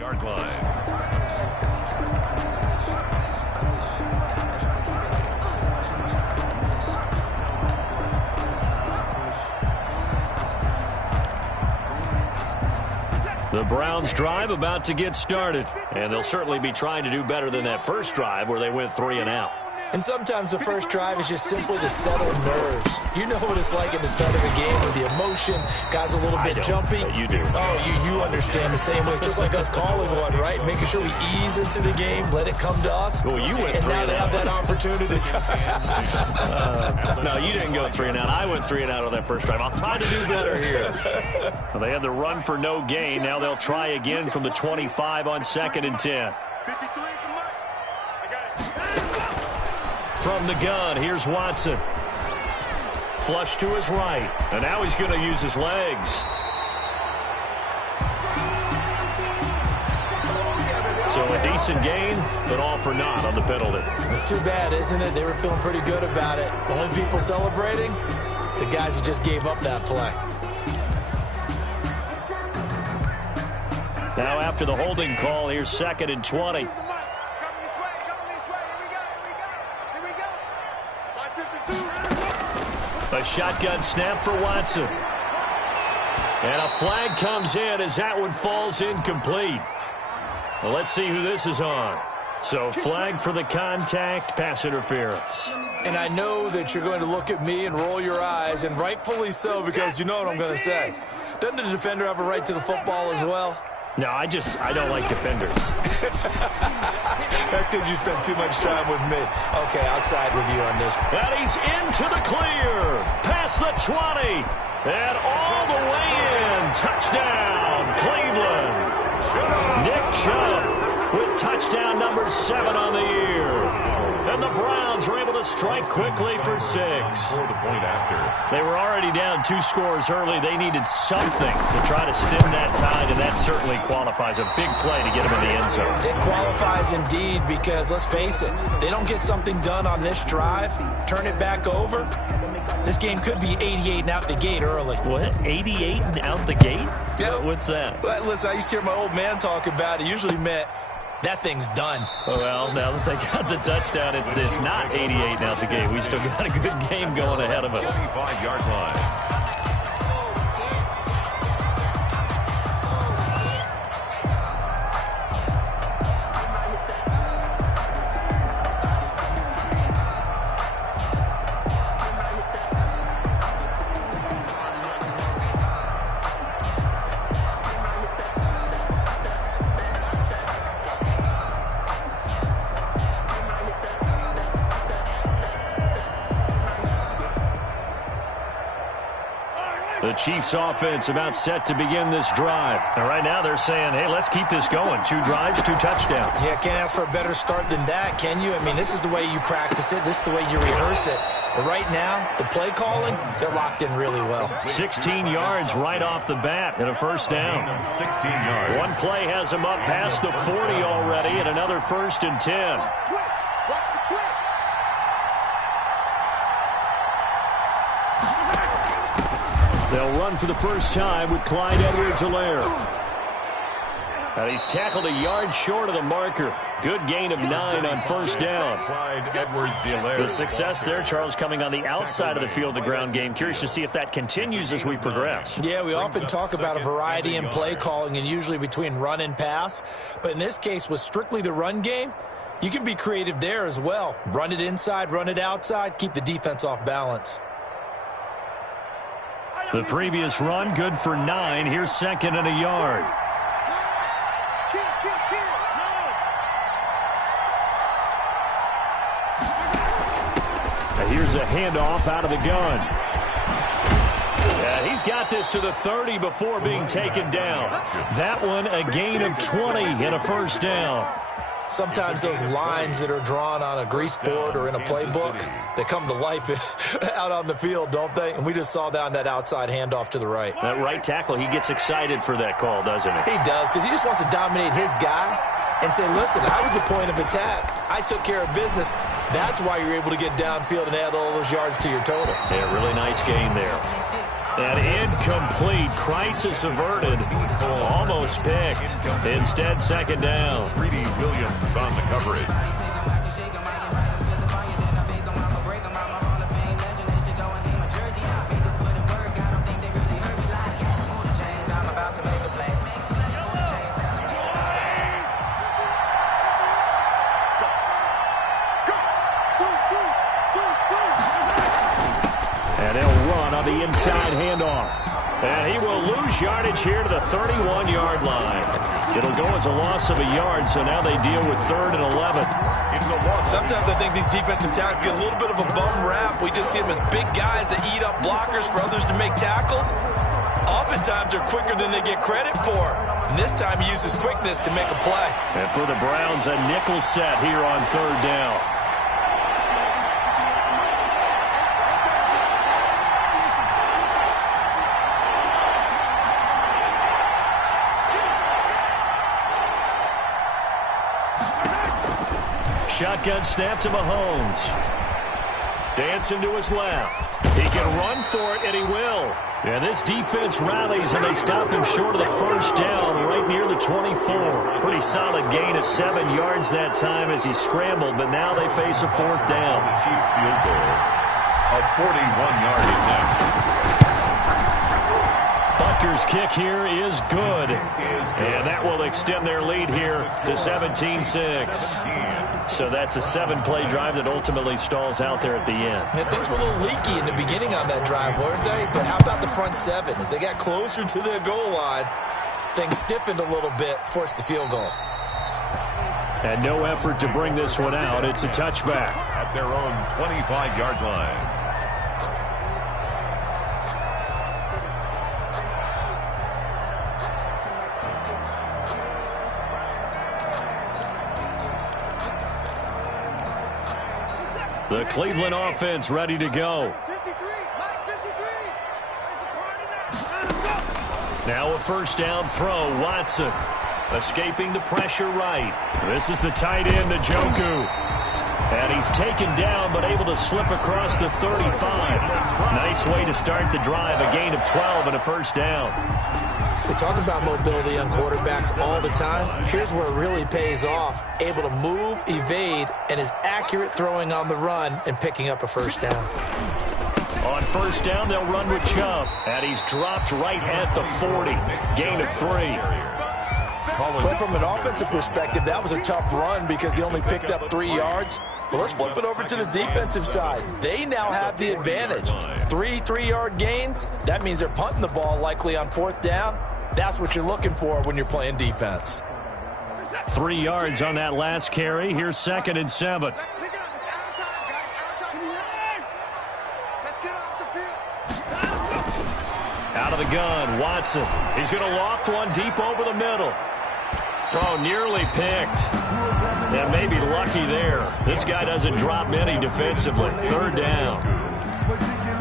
5-yard line. The Browns' drive about to get started, and they'll certainly be trying to do better than that first drive where they went 3 and out. And sometimes the first drive is just simply to settle nerves. You know what it's like at the start of a game with the emotion, guys a little bit jumpy. You do. Oh, you understand the same way. It's just like us calling one, right? Making sure we ease into the game, let it come to us. Well, you went and 3 now and they out. have that opportunity. No, you didn't go 3 and out. I went 3 and out on that first drive. I'll try to do better here. Well, they had the run for no gain. Now they'll try again from the 25 on 2nd and 10. From the gun, here's Watson. Flush to his right. And now he's going to use his legs. So a decent gain, but all for naught on the penalty. It's too bad, isn't it? They were feeling pretty good about it. Only people celebrating, the guys who just gave up that play. Now after the holding call, here's 2nd and 20. A shotgun snap for Watson. And a flag comes in as that one falls incomplete. Well, let's see who this is on. So flag for the contact, pass interference. And I know that you're going to look at me and roll your eyes, and rightfully so, because you know what I'm going to say. Doesn't the defender have a right to the football as well? No, I don't like defenders. That's because you spent too much time with me. Okay, I'll side with you on this. And he's into the clear. Past the 20. And all the way in. Touchdown, Cleveland. Nick Chubb with touchdown number 7 on the year. And the Browns were able to strike quickly for 6. They were already down 2 scores early. They needed something to try to stem that tide, and that certainly qualifies. A big play to get them in the end zone. It qualifies indeed because, let's face it, they don't get something done on this drive, turn it back over, this game could be 88 and out the gate early. What? 88 and out the gate? Yeah. What's that? Well, listen, I used to hear my old man talk about it. It usually meant that thing's done. Well, now that they got the touchdown, it's not 88 and out the gate. We still got a good game going ahead of us. 25-yard line. The Chiefs offense about set to begin this drive. And right now they're saying, hey, let's keep this going. 2 drives, 2 touchdowns. Yeah, can't ask for a better start than that, can you? I mean, this is the way you practice it. This is the way you rehearse it. But right now, the play calling, they're locked in really well. 16 yards right off the bat and a first down. 16 yards. One play has them up past the 40 already and another 1st and 10. They'll run for the first time with Clyde Edwards-Helaire. And he's tackled a yard short of the marker. Good gain of 9 on first down. Clyde Edwards-Helaire. The success there, Charles, coming on the outside of the field, the ground game. Curious to see if that continues as we progress. Yeah, we often talk about a variety in play calling and usually between run and pass. But in this case, with strictly the run game, you can be creative there as well. Run it inside, run it outside, keep the defense off balance. The previous run, good for 9. Here's 2nd and a yard. And here's a handoff out of the gun. And he's got this to the 30 before being taken down. That one, a gain of 20 and a first down. Sometimes those lines that are drawn on a grease board or in a playbook, they come to life out on the field, don't they? And we just saw that on that outside handoff to the right. That right tackle, he gets excited for that call, doesn't he? He does, because he just wants to dominate his guy and say, listen, I was the point of attack. I took care of business. That's why you're able to get downfield and add all those yards to your total. Yeah, really nice gain there. An incomplete. Crisis averted. Almost picked. Instead, second down. Greedy Williams on the coverage. And he'll run on the inside handoff. And he will lose yardage here to the 31-yard line. It'll go as a loss of a yard, so now they deal with 3rd and 11. It's a loss. Sometimes I think these defensive tackles get a little bit of a bum rap. We just see them as big guys that eat up blockers for others to make tackles. Oftentimes they're quicker than they get credit for. And this time he uses quickness to make a play. And for the Browns, a nickel set here on 3rd down. Shotgun snap to Mahomes. Dancing to his left. He can run for it, and he will. And this defense rallies, and they stop him short of the first down right near the 24. Pretty solid gain of 7 yards that time as he scrambled, but now they face a 4th down. The Chiefs field goal. A 41-yard next. Butker's kick here is good. And that will extend their lead here to 17-6. So that's a 7-play drive that ultimately stalls out there at the end. And things were a little leaky in the beginning on that drive, weren't they? But how about the front 7? As they got closer to the goal line, things stiffened a little bit, forced the field goal. And no effort to bring this one out. It's a touchback. At their own 25-yard line. The Cleveland offense ready to go. Now a first down throw. Watson escaping the pressure right. This is the tight end, Njoku. And he's taken down but able to slip across the 35. Nice way to start the drive. A gain of 12 and a first down. They talk about mobility on quarterbacks all the time. Here's where it really pays off. Able to move, evade, and is accurate throwing on the run and picking up a first down. On first down, they'll run with Chubb. And he's dropped right at the 40. Gain of 3. Well, from an offensive perspective, that was a tough run because he only picked up 3 yards. But let's flip it over to the defensive side. They now have the advantage. 3 3-yard gains. That means they're punting the ball likely on 4th down. That's what you're looking for when you're playing defense. 3 yards on that last carry. Here's 2nd and 7. Out of the gun, Watson. He's going to loft one deep over the middle. Oh, nearly picked. And maybe lucky there. This guy doesn't drop many defensively. 3rd down.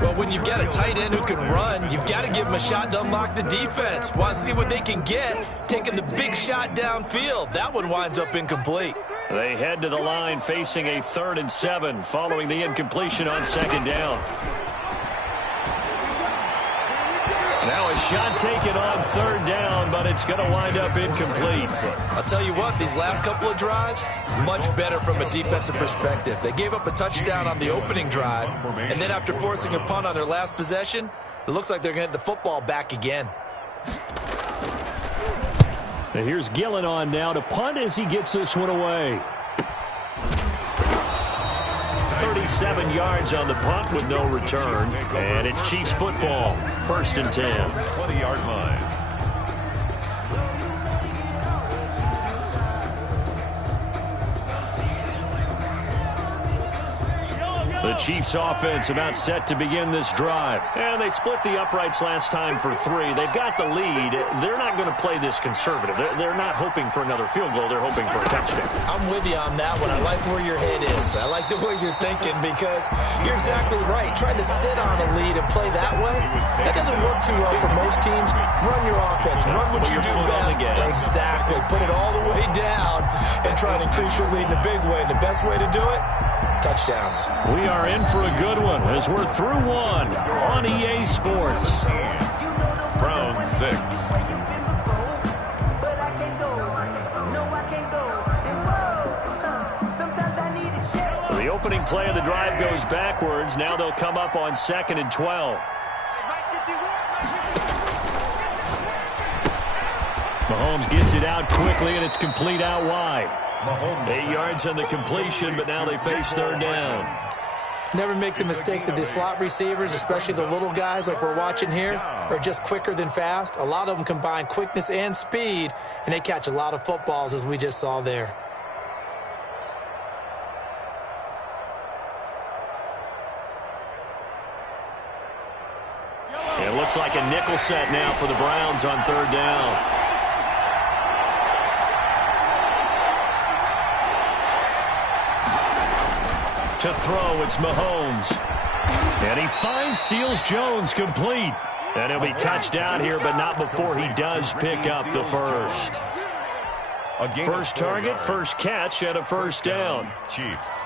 Well, when you've got a tight end who can run, you've got to give him a shot to unlock the defense. Want to see what they can get, taking the big shot downfield. That one winds up incomplete. They head to the line facing a 3rd and 7 following the incompletion on 2nd down. Now a shot taken on 3rd down, but it's going to wind up incomplete. I'll tell you what, these last couple of drives, much better from a defensive perspective. They gave up a touchdown on the opening drive, and then after forcing a punt on their last possession, it looks like they're going to get the football back again. And here's Gillen on now to punt as he gets this one away. 37 yards on the punt with no return. And it's Chiefs football. 1st and 10. 20-yard line. The Chiefs offense about set to begin this drive. And they split the uprights last time for 3. They've got the lead. They're not going to play this conservative. They're not hoping for another field goal. They're hoping for a touchdown. I'm with you on that one. I like where your head is. I like the way you're thinking because you're exactly right. Trying to sit on a lead and play that way, that doesn't work too well for most teams. Run your offense. Run what you do best. Exactly. Put it all the way down and try and increase your lead in a big way. And the best way to do it, touchdowns. We are in for a good one as we're through one on EA Sports. Brown 6. So the opening play of the drive goes backwards. Now they'll come up on 2nd and 12. Mahomes gets it out quickly, and it's complete out wide. 8 yards on the completion, but now they face 3rd down. Never make the mistake that the slot receivers, especially the little guys like we're watching here, are just quicker than fast. A lot of them combine quickness and speed, and they catch a lot of footballs, as we just saw there. It looks like a nickel set now for the Browns on 3rd down. To throw, it's Mahomes. And he finds Seals-Jones complete. And he'll be touchdown here, but not before he does pick up the first. First target, first catch, and a 1st down. Chiefs.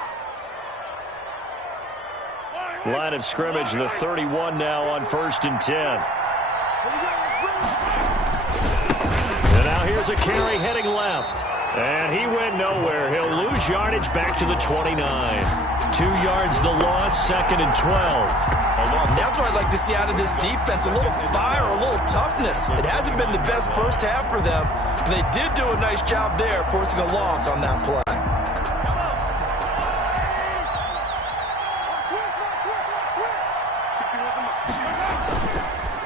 Line of scrimmage, the 31 now on 1st and 10. And now here's a carry heading left. And he went nowhere. He'll lose yardage back to the 29. 2 yards the loss, 2nd and 12. That's what I'd like to see out of this defense. A little fire, a little toughness. It hasn't been the best first half for them, but they did do a nice job there, forcing a loss on that play.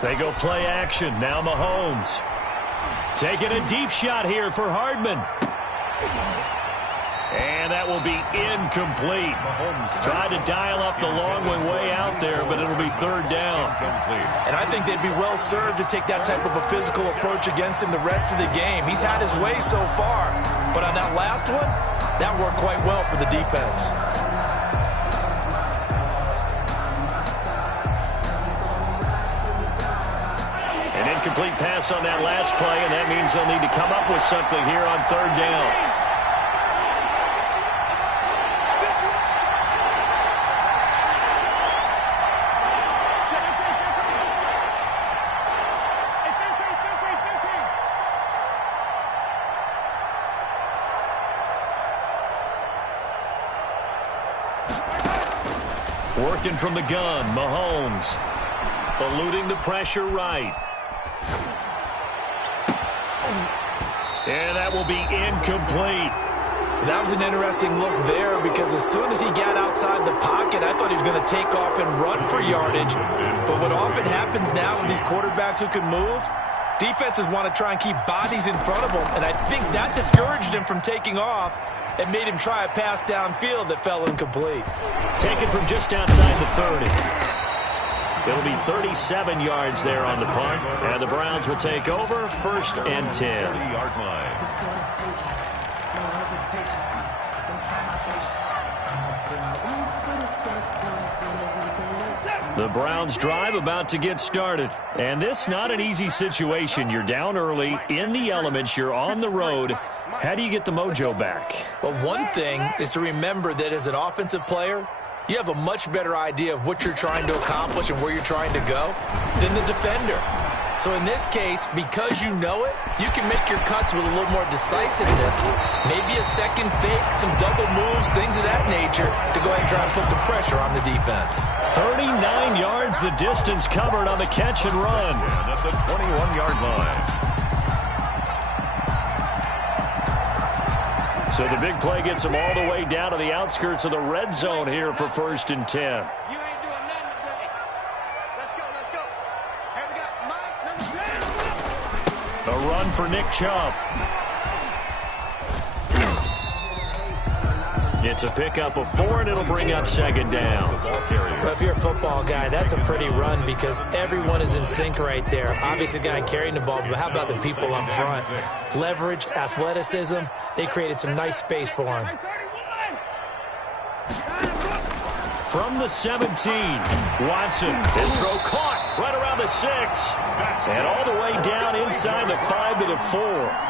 They go play action. Now Mahomes. Taking a deep shot here for Hardman. And that will be incomplete. Tried to dial up the long one way out there, but it'll be 3rd down. And I think they'd be well served to take that type of a physical approach against him the rest of the game. He's had his way so far, but on that last one, that worked quite well for the defense. An incomplete pass on that last play, and that means they'll need to come up with something here on 3rd down. Working from the gun, Mahomes. Eluding the pressure right. And that will be incomplete. That was an interesting look there because as soon as he got outside the pocket, I thought he was going to take off and run for yardage. But what often happens now with these quarterbacks who can move, defenses want to try and keep bodies in front of them, and I think that discouraged him from taking off and made him try a pass downfield that fell incomplete. Taken from just outside the 30. It'll be 37 yards there on the punt, and the Browns will take over 1st and 10. 30-yard line. The Browns drive about to get started. And this not an easy situation. You're down early, in the elements, you're on the road. How do you get the mojo back? Well, one thing is to remember that as an offensive player, you have a much better idea of what you're trying to accomplish and where you're trying to go than the defender. So in this case, because you know it, you can make your cuts with a little more decisiveness. Maybe a second fake, some double moves, things of that nature to go ahead and try and put some pressure on the defense. 39 yards the distance covered on the catch and run. And at the 21-yard line. So the big play gets them all the way down to the outskirts of the red zone here for 1st and 10. You ain't doing nothing today. Let's go. Hey, we got Mike, number 10. A run for Nick Chubb. It's a pickup of 4, and it'll bring up 2nd down. But if you're a football guy, that's a pretty run because everyone is in sync right there. Obviously, the guy carrying the ball, but how about the people up front? Leverage, athleticism, they created some nice space for him. From the 17, Watson. His throw caught right around the 6. And all the way down inside the 5 to the 4.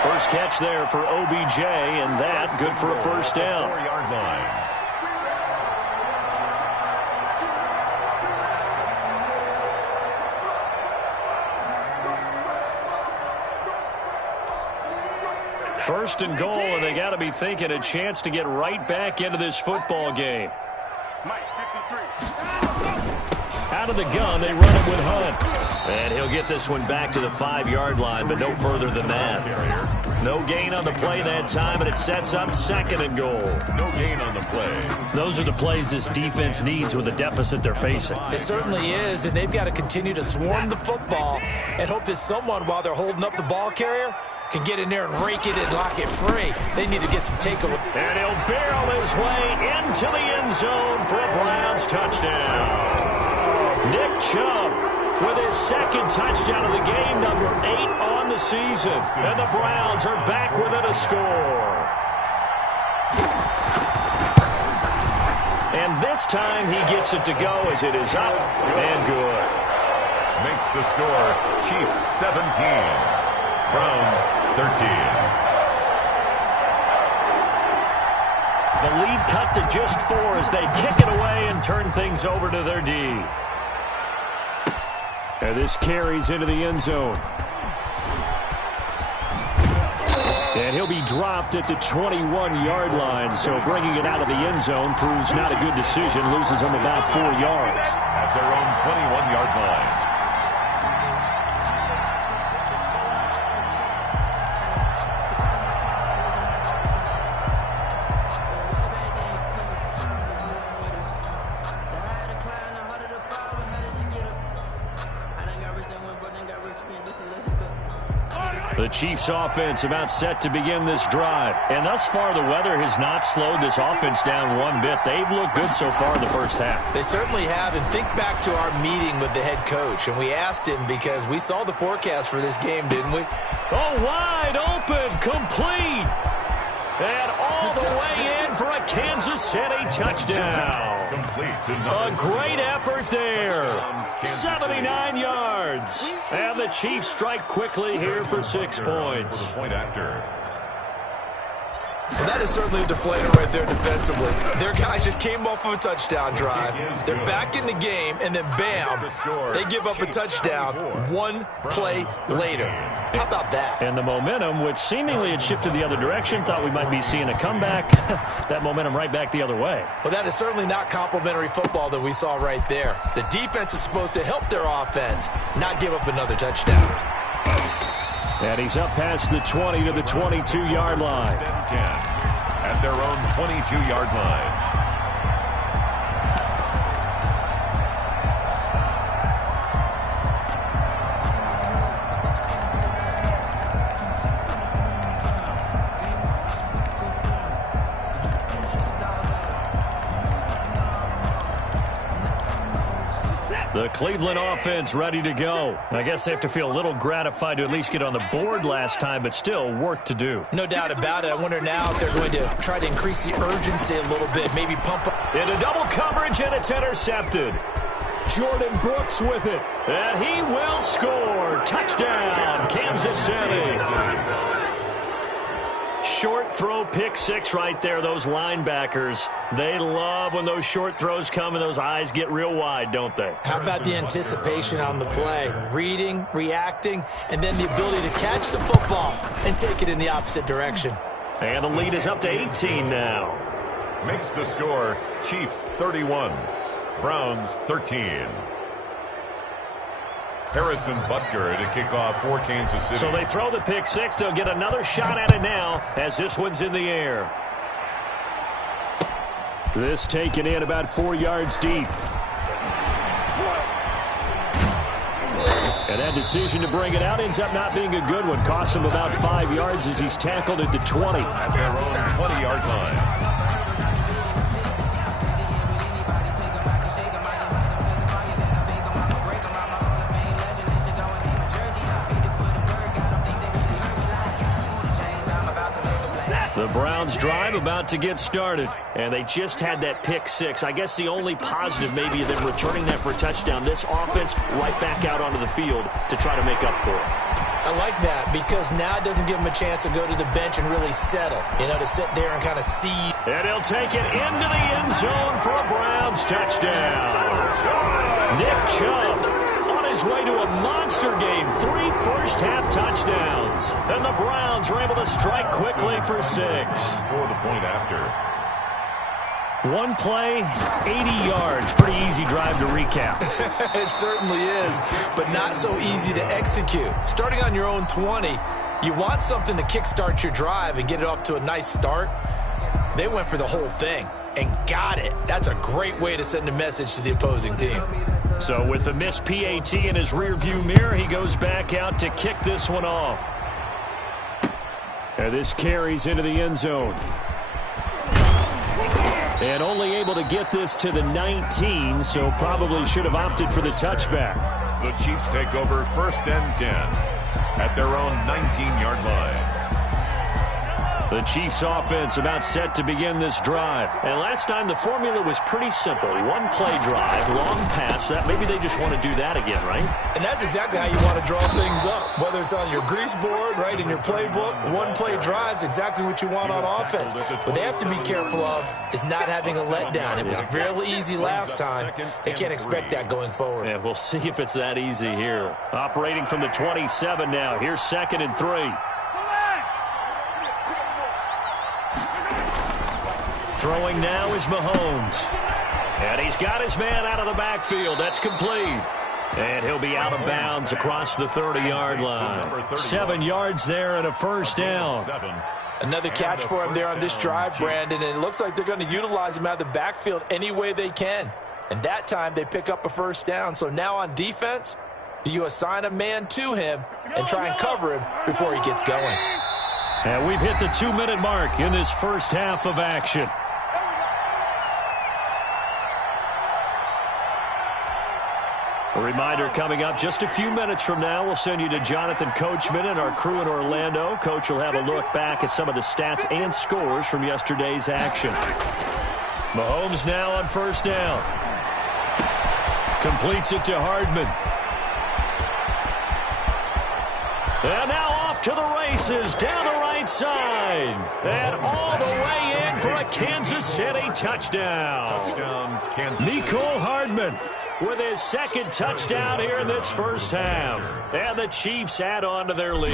First catch there for OBJ, and that good for a 1st down. 4-yard line. First and goal, and they got to be thinking a chance to get right back into this football game. Mike, 53. Out of the gun, they run it with Hunt. And he'll get this one back to the 5-yard line, but no further than that. No gain on the play that time, and it sets up second and goal. No gain on the play. Those are the plays this defense needs with the deficit they're facing. It certainly is, and they've got to continue to swarm the football and hope that someone, while they're holding up the ball carrier, can get in there and rake it and lock it free. They need to get some takeaway. And he'll barrel his way into the end zone for a Browns touchdown. Nick Chubb with his second touchdown of the game, number 8 on the season. And the Browns are back within a score. And this time he gets it to go as it is up and good. Makes the score Chiefs 17, Browns 13. The lead cut to just 4 as they kick it away and turn things over to their D. And this carries into the end zone. And he'll be dropped at the 21-yard line, so bringing it out of the end zone proves not a good decision. Loses him about 4 yards. At their own 21-yard line. The Chiefs offense about set to begin this drive. And thus far, the weather has not slowed this offense down one bit. They've looked good so far in the first half. They certainly have. And think back to our meeting with the head coach. And we asked him because we saw the forecast for this game, didn't we? Oh, wide open, complete. And all the way in for a Kansas City touchdown. A great effort there. 79 yards. And the Chiefs strike quickly here for 6 points. Point after. Well, that is certainly a deflator right there defensively. Their guys just came off of a touchdown drive. They're back in the game, and then bam, they give up a touchdown 1 play later. How about that? And the momentum, which seemingly had shifted the other direction, thought we might be seeing a comeback. That momentum right back the other way. Well, that is certainly not complimentary football that we saw right there. The defense is supposed to help their offense, not give up another touchdown. And he's up past the 20 to the 22-yard line. At their own 22-yard line. The Cleveland offense ready to go. I guess they have to feel a little gratified to at least get on the board last time, but still work to do. No doubt about it. I wonder now if they're going to try to increase the urgency a little bit, maybe pump up. Into double coverage, and it's intercepted. Jordan Brooks with it. And he will score. Touchdown, Kansas City. Short throw, pick 6 right there. Those linebackers, they love when those short throws come and those eyes get real wide, don't they? How about the anticipation on the play? Reading, reacting, and then the ability to catch the football and take it in the opposite direction. And the lead is up to 18 now. Makes the score Chiefs 31, Browns 13. Harrison Butker to kick off for Kansas City. So they throw the pick 6. They'll get another shot at it now as this one's in the air. This taken in about 4 yards deep. And that decision to bring it out ends up not being a good one. Costs him about 5 yards as he's tackled at the 20. At their own 20-yard line. The Browns drive about to get started, and they just had that pick 6. I guess the only positive maybe of them returning that for a touchdown. This offense right back out onto the field to try to make up for it. I like that because now it doesn't give them a chance to go to the bench and really settle, to sit there and kind of see. And he'll take it into the end zone for a Browns touchdown. Nick Chubb on his his way to a monster game. 3 first-half touchdowns. And the Browns were able to strike quickly for 6. For the point after. One play, 80 yards. Pretty easy drive to recap. It certainly is, but not so easy to execute. Starting on your own 20, you want something to kickstart your drive and get it off to a nice start. They went for the whole thing and got it. That's a great way to send a message to the opposing team. So with the missed PAT in his rearview mirror, he goes back out to kick this one off. And this carries into the end zone. And only able to get this to the 19, so probably should have opted for the touchback. The Chiefs take over 1st and 10 at their own 19-yard line. The Chiefs offense about set to begin this drive. And last time the formula was pretty simple. One play drive, long pass. That maybe they just want to do that again, right? And that's exactly how you want to draw things up. Whether it's on your grease board, right, in your playbook, one play drive's exactly what you want on offense. What they have to be careful of is not having a letdown. It was real easy last time. They can't expect that going forward. Yeah, we'll see if it's that easy here. Operating from the 27 now. Here's 2nd and 3. Throwing now is Mahomes. And he's got his man out of the backfield. That's complete. And he'll be out of bounds across the 30-yard line. 7 yards there and a first down. Another catch for him there on this drive, Brandon, and it looks like they're going to utilize him out of the backfield any way they can. And that time they pick up a first down. So now on defense, do you assign a man to him and try and cover him before he gets going? And we've hit the 2-minute mark in this first half of action. A reminder coming up just a few minutes from now. We'll send you to Jonathan Coachman and our crew in Orlando. Coach will have a look back at some of the stats and scores from yesterday's action. Mahomes now on first down. Completes it to Hardman. And now off to the races down the right side. And all the way in for a Kansas City touchdown. Touchdown, Kansas City. Mecole Hardman with his 2nd touchdown here in this first half. And the Chiefs add on to their lead.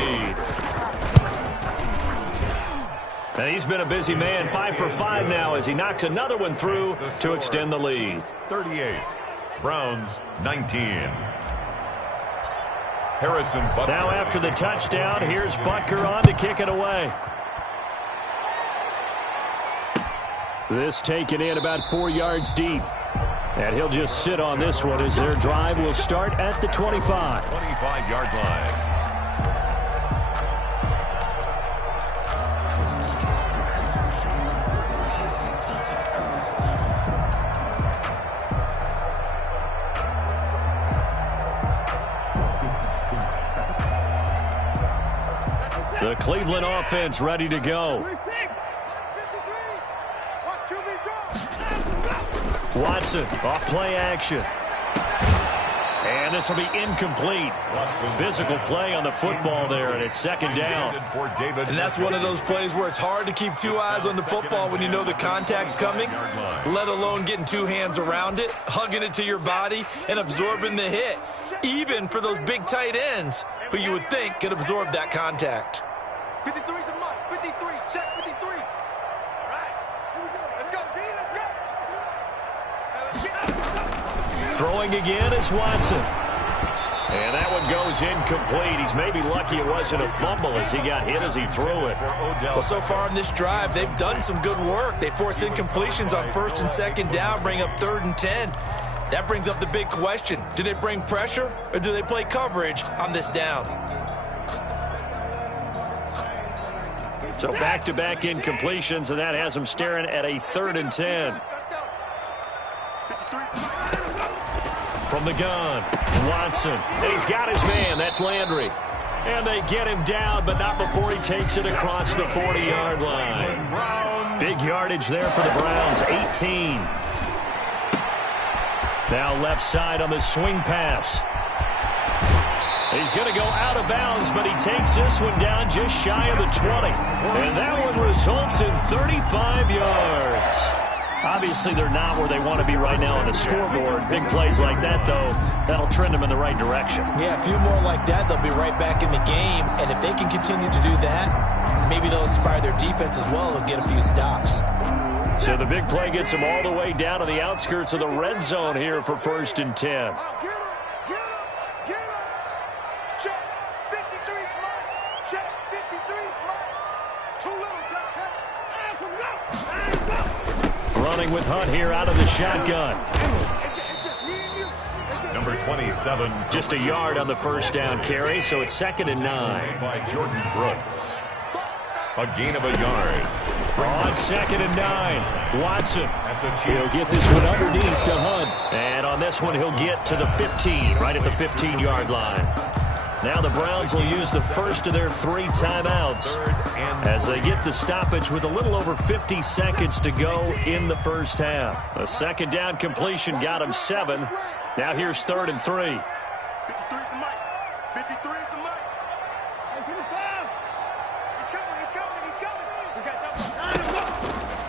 And he's been a busy man, 5 for 5 now as he knocks another one through to extend the lead. 38, Browns 19. Harrison Butker. Now after the touchdown, here's Butker on to kick it away. This taken in about 4 yards deep. And he'll just sit on this one as their drive will start at the 25. 25-yard line. The Cleveland offense ready to go. Watson off play action. And this will be incomplete. Physical play on the football there, and it's 2nd down. And that's one of those plays where it's hard to keep 2 eyes on the football when you know the contact's coming, let alone getting 2 hands around it, hugging it to your body, and absorbing the hit, even for those big tight ends who you would think could absorb that contact. 53's the mark. 53. Check 53. All right. Here we go. Let's go, D. Let's go. Throwing again is Watson. And that one goes incomplete. He's maybe lucky it wasn't a fumble as he got hit as he threw it. Well, so far in this drive, they've done some good work. They force incompletions on 1st and 2nd down, bring up 3rd and 10. That brings up the big question. Do they bring pressure or do they play coverage on this down? So back-to-back incompletions, and that has them staring at a 3rd and 10. From the gun, Watson. And he's got his man. That's Landry. And they get him down, but not before he takes it across the 40-yard line. Big yardage there for the Browns, 18. Now left side on the swing pass. He's going to go out of bounds, but he takes this one down just shy of the 20. And that one results in 35 yards. Obviously, they're not where they want to be right now on the scoreboard. Big plays like that, though, that'll trend them in the right direction. Yeah, a few more like that, they'll be right back in the game. And if they can continue to do that, maybe they'll inspire their defense as well and get a few stops. So the big play gets them all the way down to the outskirts of the red zone here for 1st and 10. Running with Hunt here out of the shotgun. Number 27. Just a yard on the first down carry, so it's 2nd and 9. By Jordan Brooks. A gain of a yard. On 2nd and 9, Watson. He'll get this one underneath to Hunt. And on this one, he'll get to the 15, right at the 15-yard line. Now the Browns will use the first of their 3 timeouts as they get the stoppage with a little over 50 seconds to go in the first half. A 2nd down completion got him 7. Now here's 3rd and 3. 53 is the mic. 53 is the mic. Hey, give it 5. He's coming.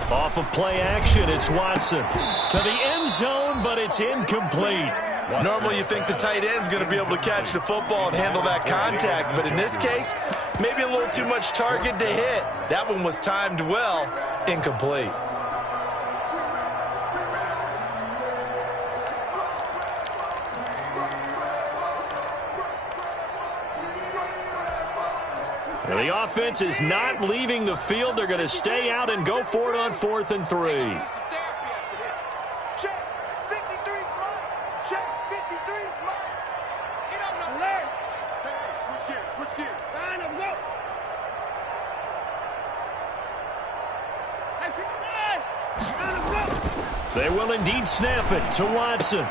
Off of play action, it's Watson to the end zone, but it's incomplete. Normally you think the tight end's going to be able to catch the football and handle that contact, but in this case, maybe a little too much target to hit. That one was timed well, incomplete. The offense is not leaving the field. They're going to stay out and go for it on 4th and 3. They will indeed snap it to Watson.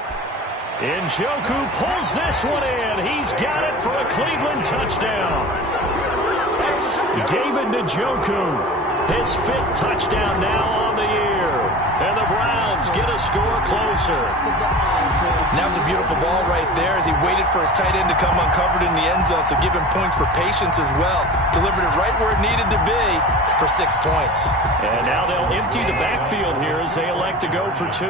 Njoku pulls this one in. He's got it for a Cleveland touchdown. David Njoku, his 5th touchdown now on the year. And the Browns get a score closer. And that was a beautiful ball right there as he waited for his tight end to come uncovered in the end zone, so give him points for patience as well. Delivered it right where it needed to be for 6 points. And now they'll empty the backfield here as they elect to go for 2.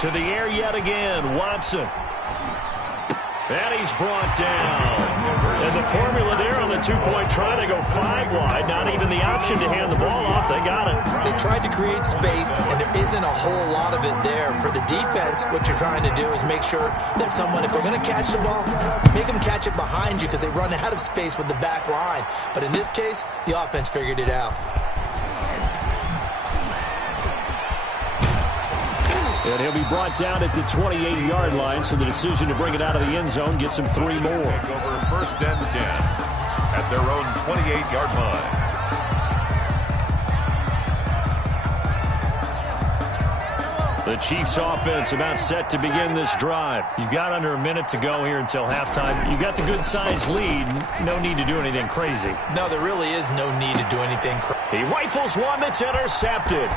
To the air yet again, Watson. And he's brought down. And the formula there on the 2-point try to go 5 wide. Not even the option to hand the ball off. They got it. They tried to create space, and there isn't a whole lot of it there. For the defense, what you're trying to do is make sure that someone, if they're going to catch the ball, make them catch it behind you because they run out of space with the back line. But in this case, the offense figured it out. And he'll be brought down at the 28-yard line, so the decision to bring it out of the end zone gets him 3 more. Take over 1st and 10 at their own 28-yard line. The Chiefs offense about set to begin this drive. You've got under a minute to go here until halftime. You've got the good-sized lead. No need to do anything crazy. No, there really is no need to do anything crazy. He rifles one that's intercepted.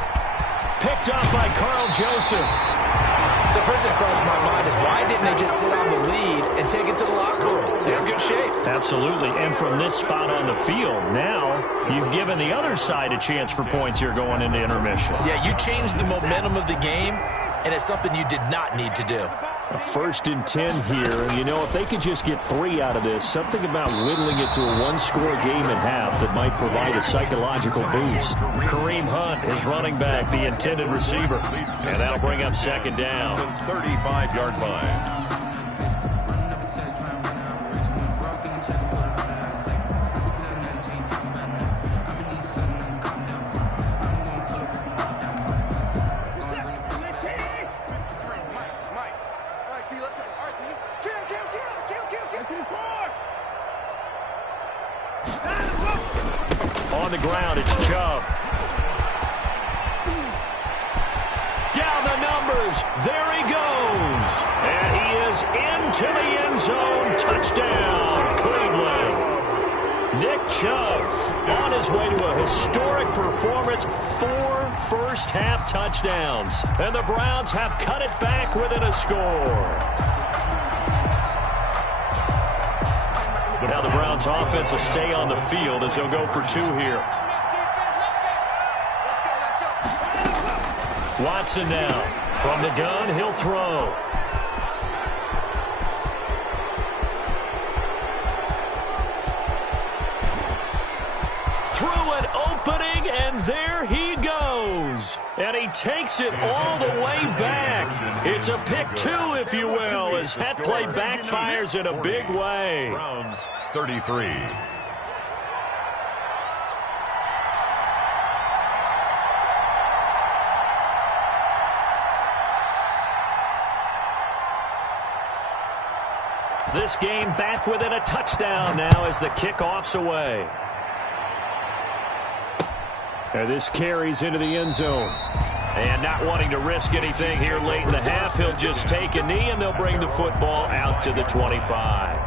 Picked up by Carl Joseph. So first thing crossed my mind is why didn't they just sit on the lead and take it to the locker room? They're in good shape. Absolutely. And from this spot on the field, now you've given the other side a chance for points here going into intermission. Yeah, you changed the momentum of the game, and it's something you did not need to do. A 1st and 10 here. And, you know, if they could just get 3 out of this, something about whittling it to a 1-score game at half that might provide a psychological boost. Kareem Hunt, his running back, the intended receiver. And that'll bring up 2nd down. 35-yard line. On the ground, it's Chubb. Down the numbers. There he goes. And he is into the end zone. Touchdown, Cleveland. Nick Chubb on his way to a historic performance. 4 first-half touchdowns. And the Browns have cut it back within a score. But now the Browns offense will stay on the field as they'll go for 2 here. Watson now. From the gun, he'll throw. Through an opening, and there he goes. And he takes it all the way back. It's a pick two, if you will, as that play backfires in a big way. Browns 33. This game back within a touchdown now as the kickoff's away. And this carries into the end zone. And not wanting to risk anything here late in the half, he'll just take a knee and they'll bring the football out to the 25.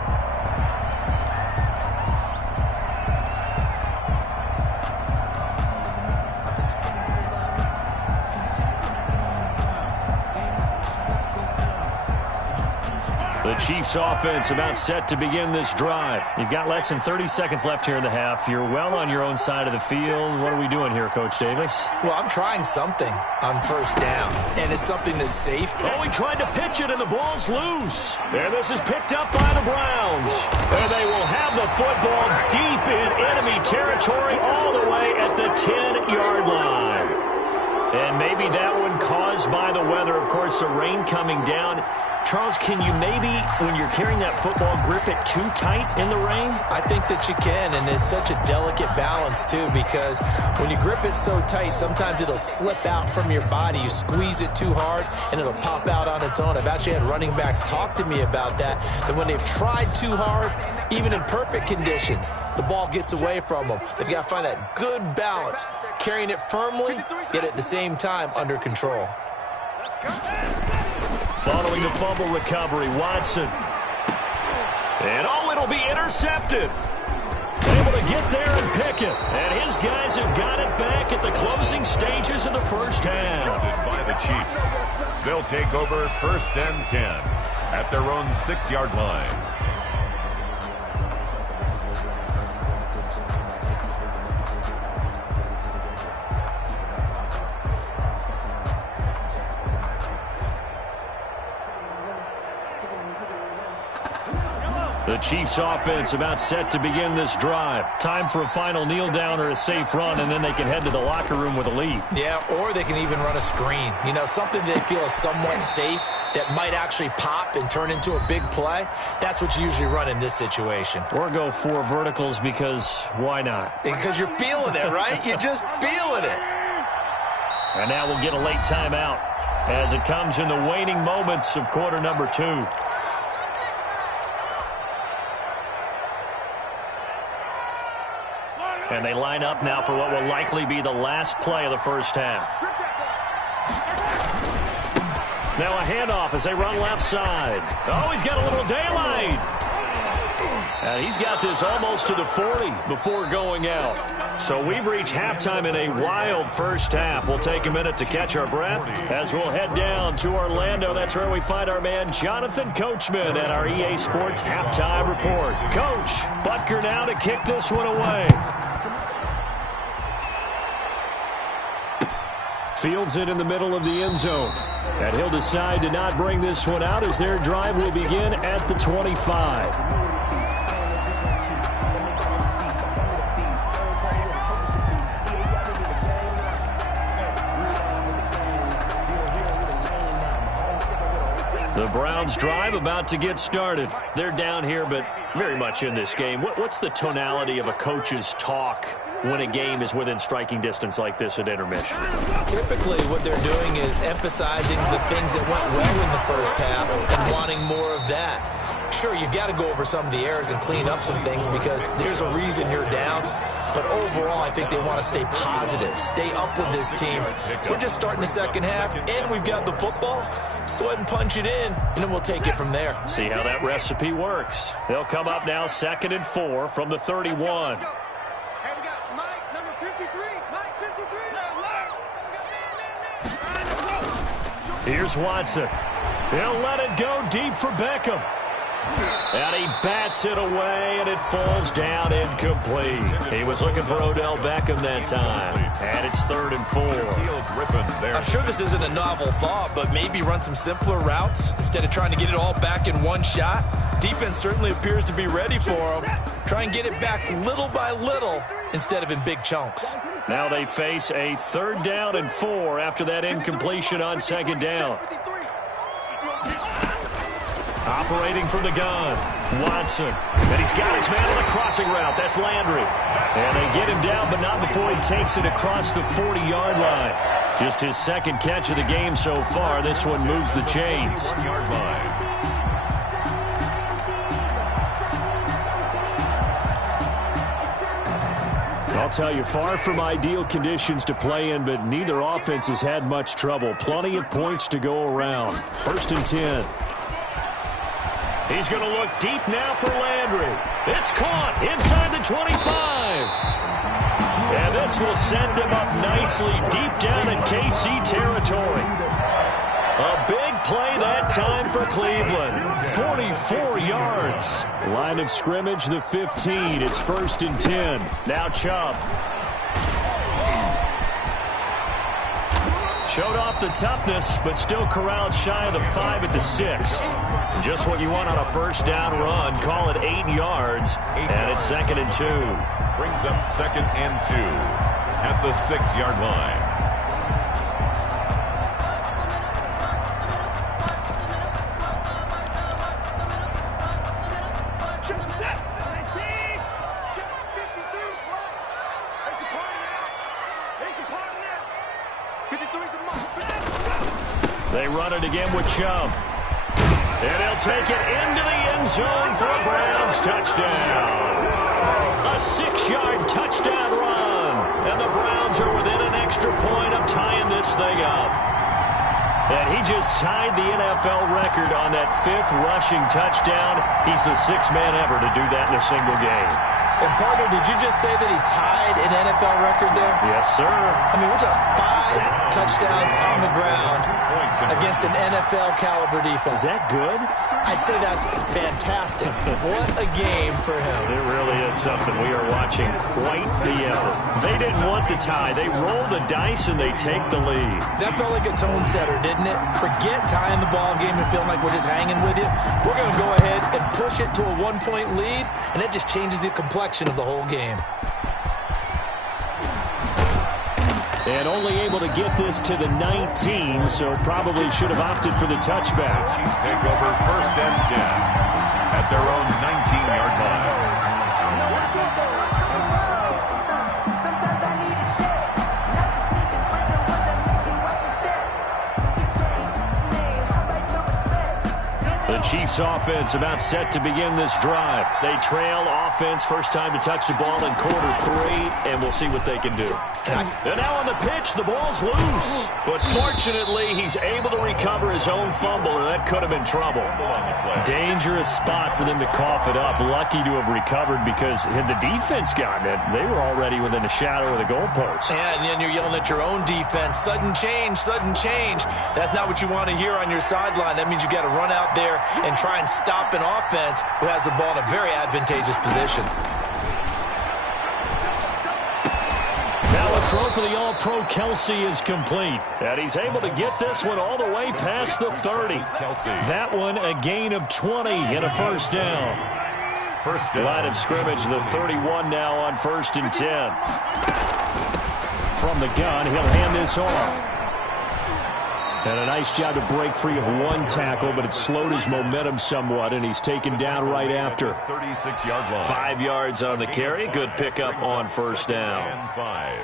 The Chiefs offense about set to begin this drive. You've got less than 30 seconds left here in the half. You're well on your own side of the field. What are we doing here, Coach Davis? Well, I'm trying something on first down, and it's something that's safe. Oh, he tried to pitch it, and the ball's loose. And this is picked up by the Browns. And they will have the football deep in enemy territory all the way at the 10-yard line. And maybe that one caused by the weather. Of course, the rain coming down. Charles, can you maybe, when you're carrying that football, grip it too tight in the rain? I think that you can, and it's such a delicate balance, too, because when you grip it so tight, sometimes it'll slip out from your body. You squeeze it too hard, and it'll pop out on its own. I've actually had running backs talk to me about that when they've tried too hard, even in perfect conditions, the ball gets away from them. They've got to find that good balance, carrying it firmly, yet at the same time under control. Following the fumble recovery, Watson. And oh, it'll be intercepted. Able to get there and pick it. And his guys have got it back at the closing stages of the first half. By the Chiefs. They'll take over first and 10 at their own 6-yard line. The Chiefs offense about set to begin this drive. Time for a final kneel down or a safe run, and then they can head to the locker room with a lead. Yeah, or they can even run a screen. You know, something they feel is somewhat safe that might actually pop and turn into a big play. That's what you usually run in this situation. Or go 4 verticals because why not? Because you're feeling it, right? You're just feeling it. And now we'll get a late timeout as it comes in the waning moments of quarter number 2. And they line up now for what will likely be the last play of the first half. Now a handoff as they run left side. Oh, he's got a little daylight. And he's got this almost to the 40 before going out. So we've reached halftime in a wild first half. We'll take a minute to catch our breath as we'll head down to Orlando. That's where we find our man Jonathan Coachman at our EA Sports Halftime Report. Coach, Butker now to kick this one away. Fields it in the middle of the end zone. And he'll decide to not bring this one out as their drive will begin at the 25. The Browns drive about to get started. They're down here, but very much in this game. What's the tonality of a coach's talk when a game is within striking distance like this at intermission? Typically, what they're doing is emphasizing the things that went well in the first half and wanting more of that. Sure, you've got to go over some of the errors and clean up some things because there's a reason you're down. But overall, I think they want to stay positive, stay up with this team. We're just starting the second half, and we've got the football. Let's go ahead and punch it in, and then we'll take it from there. See how that recipe works. They'll come up now 2nd and 4 from the 31. Hey, we got Mike, number 53. Mike, 53. Here's Watson. He'll let it go deep for Beckham. And he bats it away, and it falls down incomplete. He was looking for Odell Beckham that time. And it's 3rd and 4. I'm sure this isn't a novel thought, but maybe run some simpler routes instead of trying to get it all back in one shot. Defense certainly appears to be ready for him. Try and get it back little by little instead of in big chunks. Now they face a 3rd down and 4 after that incompletion on 2nd down. Operating from the gun, Watson. And he's got his man on the crossing route. That's Landry. And they get him down, but not before he takes it across the 40-yard line. Just his 2nd catch of the game so far. This one moves the chains. I'll tell you, far from ideal conditions to play in, but neither offense has had much trouble. Plenty of points to go around. 1st and 10. He's going to look deep now for Landry. It's caught inside the 25. And this will set them up nicely deep down in KC territory. A big play that time for Cleveland. 44 yards. Line of scrimmage, the 15. It's 1st and 10. Now Chubb. Showed off the toughness, but still corralled shy of the 5 at the 6. Just what you want on a 1st down run. Call it 8 yards, and it's 2nd and 2. Brings up 2nd and 2 at the 6-yard line. They run it again with Chubb. And he'll take it into the end zone for a Browns touchdown. A 6-yard touchdown run. And the Browns are within an extra point of tying this thing up. And he just tied the NFL record on that 5th rushing touchdown. He's the 6th man ever to do that in a single game. And, partner, did you just say that he tied an NFL record there? Yes, sir. I mean, we're talking 5 touchdowns on the ground against an NFL-caliber defense. Is that good? I'd say that's fantastic. What a game for him. It really is something. We are watching quite the effort. They didn't want the tie. They roll the dice, and they take the lead. That felt like a tone setter, didn't it? Forget tying the ball game and feeling like we're just hanging with you. We're going to go ahead and push it to a 1-point lead, and that just changes the complexion of the whole game. And only able to get this to the 19, so probably should have opted for the touchback. Chiefs take over 1st and 10 at their own 19-yard line. The Chiefs offense about set to begin this drive. They trail offense, first time to touch the ball in quarter 3, and we'll see what they can do. And now on the pitch, the ball's loose. But fortunately, he's able to recover his own fumble, or that could have been trouble. Dangerous spot for them to cough it up. Lucky to have recovered because had the defense gotten it, they were already within the shadow of the goalpost. Yeah, and then you're yelling at your own defense. Sudden change, sudden change. That's not what you want to hear on your sideline. That means you got to run out there and try and stop an offense who has the ball in a very advantageous position. Now a throw for the All-Pro Kelsey is complete. And he's able to get this one all the way past the 30. That one a gain of 20 and a 1st down. Line of scrimmage, the 31 now on 1st and 10. From the gun, he'll hand this off. And a nice job to break free of one tackle, but it slowed his momentum somewhat, and he's taken down right after. 36-yard line. 5 yards on the carry. Good pickup on 1st down. And 5.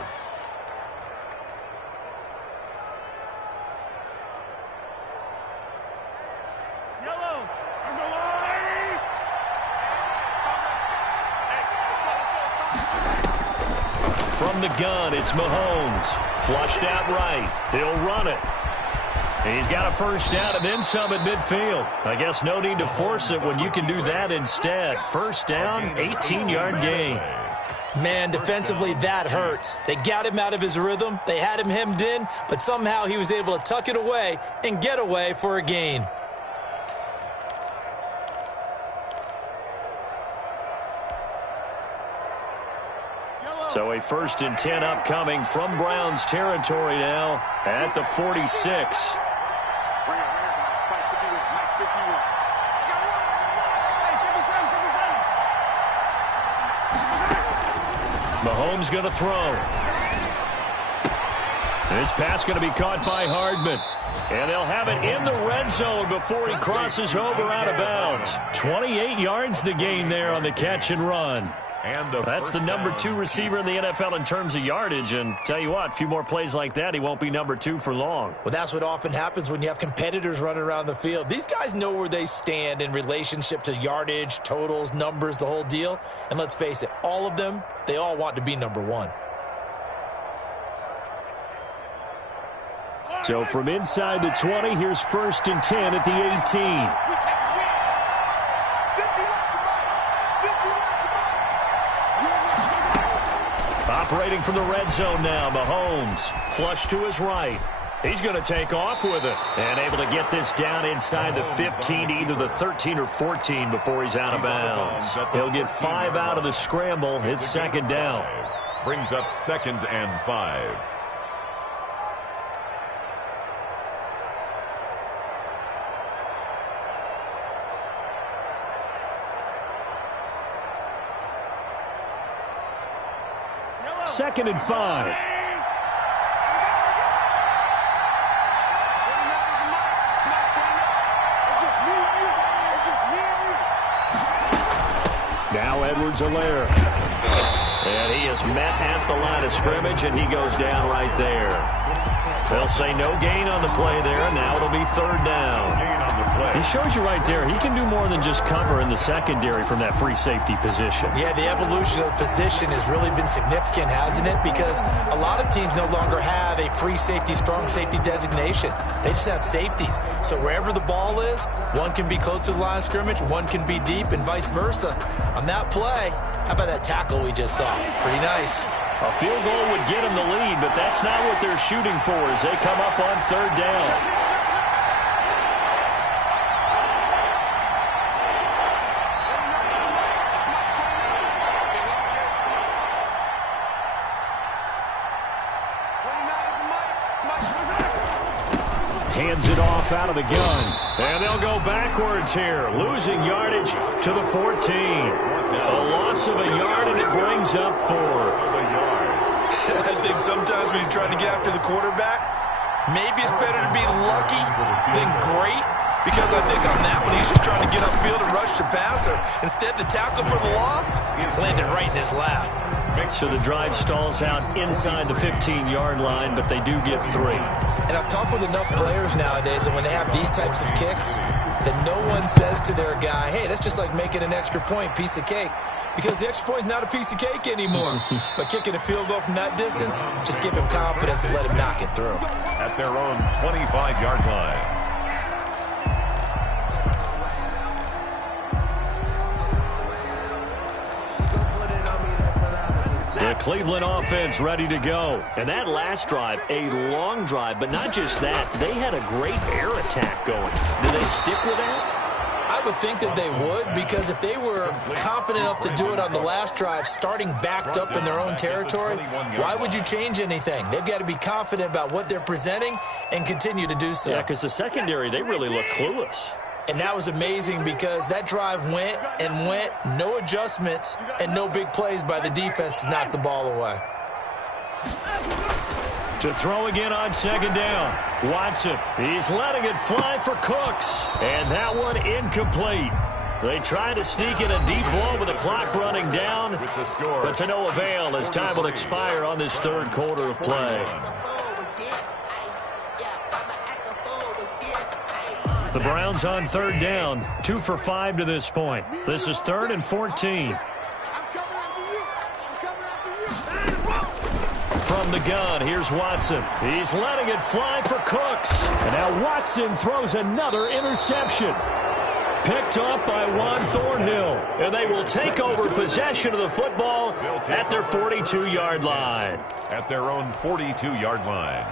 Yellow, number 1. From the gun, it's Mahomes. Flushed out right. He'll run it. He's got a 1st down and then some at midfield. I guess no need to force it when you can do that instead. 1st down, 18-yard gain. Man, defensively, that hurts. They got him out of his rhythm. They had him hemmed in, but somehow he was able to tuck it away and get away for a gain. So a 1st and 10 upcoming from Browns territory now at the 46. Mahomes going to throw. This pass going to be caught by Hardman. And they'll have it in the red zone before he crosses over out of bounds. 28 yards the gain there on the catch and run. That's the number 2 receiver in the NFL in terms of yardage. And tell you what, a few more plays like that, he won't be number 2 for long. Well, that's what often happens when you have competitors running around the field. These guys know where they stand in relationship to yardage, totals, numbers, the whole deal. And let's face it, all of them, they all want to be number 1. So from inside the 20, here's 1st and 10 at the 18. Operating from the red zone now, Mahomes. Flush to his right. He's going to take off with it. And able to get this down inside the 15, either the 13 or 14 before he's out of bounds. He'll get 5 out of the scramble. It's 2nd down. Brings up 2nd and 5. Second and 5. Now Edwards-Helaire. And he is met at the line of scrimmage, and he goes down right there. They'll say no gain on the play there. Now it'll be 3rd down. He shows you right there, he can do more than just cover in the secondary from that free safety position. Yeah, the evolution of the position has really been significant, hasn't it? Because a lot of teams no longer have a free safety, strong safety designation. They just have safeties. So wherever the ball is, one can be close to the line of scrimmage, one can be deep, and vice versa. On that play, how about that tackle we just saw? Pretty nice. A field goal would get them the lead, but that's not what they're shooting for as they come up on 3rd down. Hands it off out of the gun. And they'll go backwards here, losing yardage to the 14. A loss of a yard, and it brings up 4. I think sometimes when you're trying to get after the quarterback, maybe it's better to be lucky than great. Because I think on that one, he's just trying to get upfield and rush the passer. Instead, the tackle for the loss landed right in his lap. So the drive stalls out inside the 15-yard line, but they do get 3. And I've talked with enough players nowadays that when they have these types of kicks, that no one says to their guy, hey, that's just like making an extra point, piece of cake. Because the extra point is not a piece of cake anymore. But kicking a field goal from that distance, just give him confidence and let him knock it through. At their own 25-yard line. The Cleveland offense ready to go. And that last drive, a long drive, but not just that. They had a great air attack going. Do they stick with that? I would think that they would, because if they were confident enough to do it on the last drive, starting backed up in their own territory, why would you change anything? They've got to be confident about what they're presenting and continue to do so. Yeah, because the secondary, they really look clueless. And that was amazing because that drive went and went, no adjustments and no big plays by the defense to knock the ball away. To throw again on 2nd down. Watson, he's letting it fly for Cooks. And that one incomplete. They try to sneak in a deep ball with the clock running down, but to no avail as time will expire on this 3rd quarter of play. The Browns on 3rd down, 2 for 5 to this point. This is 3rd and 14. From the gun, here's Watson. He's letting it fly for Cooks. And now Watson throws another interception. Picked off by Juan Thornhill. And they will take over possession of the football at their 42-yard line. At their own 42-yard line.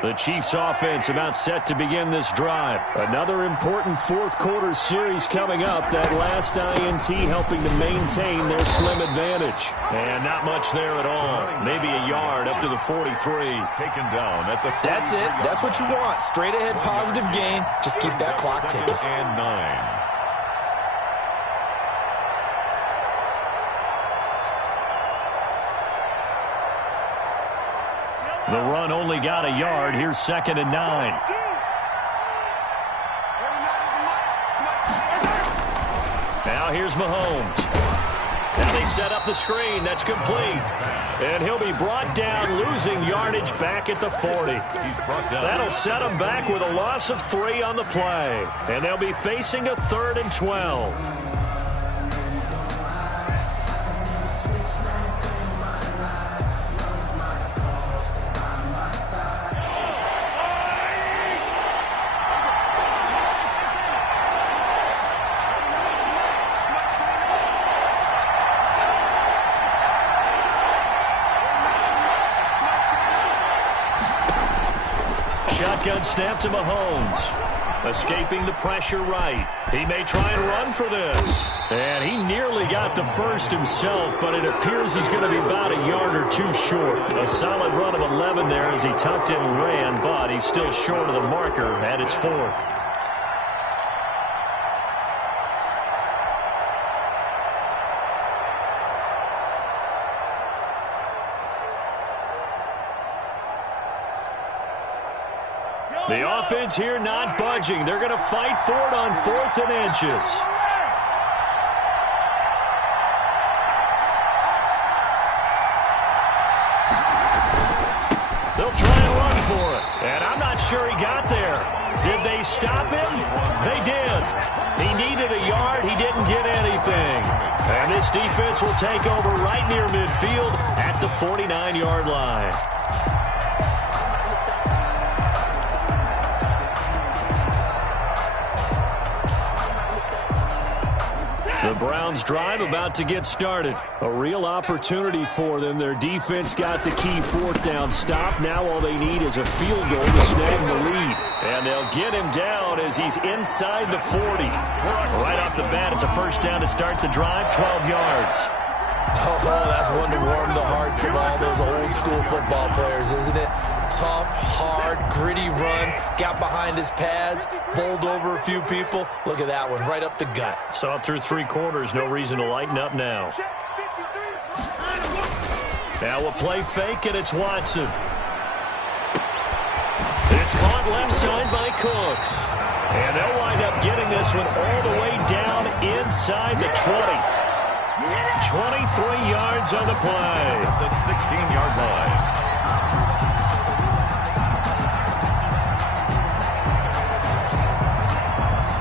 The Chiefs offense about set to begin this drive. Another important fourth quarter series coming up. That last INT helping to maintain their slim advantage. And not much there at all. Maybe a yard up to the 43. Taken down at the 43. That's it. That's what you want. Straight ahead positive gain. Just keep that clock ticking. And 9. The run only got a yard. Here's 2nd and 9. Now here's Mahomes. Now they set up the screen. That's complete. And he'll be brought down, losing yardage back at the 40. He's brought down. That'll set him back with a loss of 3 on the play. And they'll be facing a 3rd and 12. Shotgun snap to Mahomes. Escaping the pressure right. He may try and run for this. And he nearly got the first himself, but it appears he's going to be about a yard or 2 short. A solid run of 11 there as he tucked in and ran, but he's still short of the marker at its 4th. The offense here not budging. They're going to fight for it on 4th and inches. They'll try and run for it. And I'm not sure he got there. Did they stop him? They did. He needed a yard. He didn't get anything. And this defense will take over right near midfield at the 49-yard line. The Browns' drive about to get started. A real opportunity for them. Their defense got the key 4th down stop. Now all they need is a field goal to snag the lead. And they'll get him down as he's inside the 40. Right off the bat, it's a 1st down to start the drive, 12 yards. Oh, that's one to warm the hearts of all those old school football players, isn't it? Tough, hard, gritty run. Got behind his pads, bowled over a few people. Look at that one, right up the gut. Saw through 3 quarters, no reason to lighten up now. Now a play fake, and it's Watson. It's caught left side by Cooks. And they'll wind up getting this one all the way down inside the 20. 23 yards on the play. The 16-yard line.